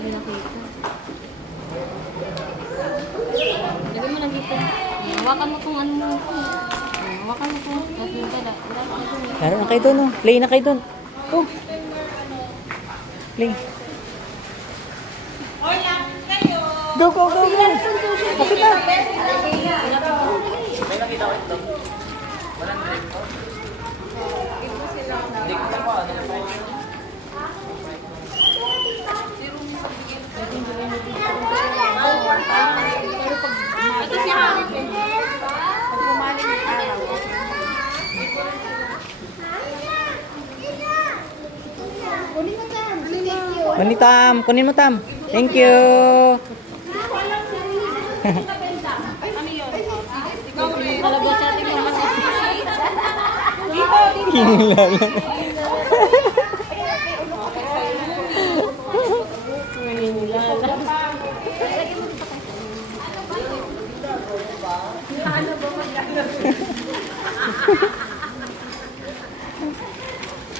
lagi nakita. Lagi mo lang dito. Hawakan mo kung ano mo. Hawakan mo kung Laro na kayo doon, oh. Play na kayo doon. Oh. Play. Go, go, go, go. Kapit na. May nakita ko ito. Walang drink ko. Hindi ko pa ano pa. Ito si Mami. Pag pumaling yung araw. Kunin Tam. Kunin mo, Tam. Thank you. Kalabot sa ating mga Hinilala.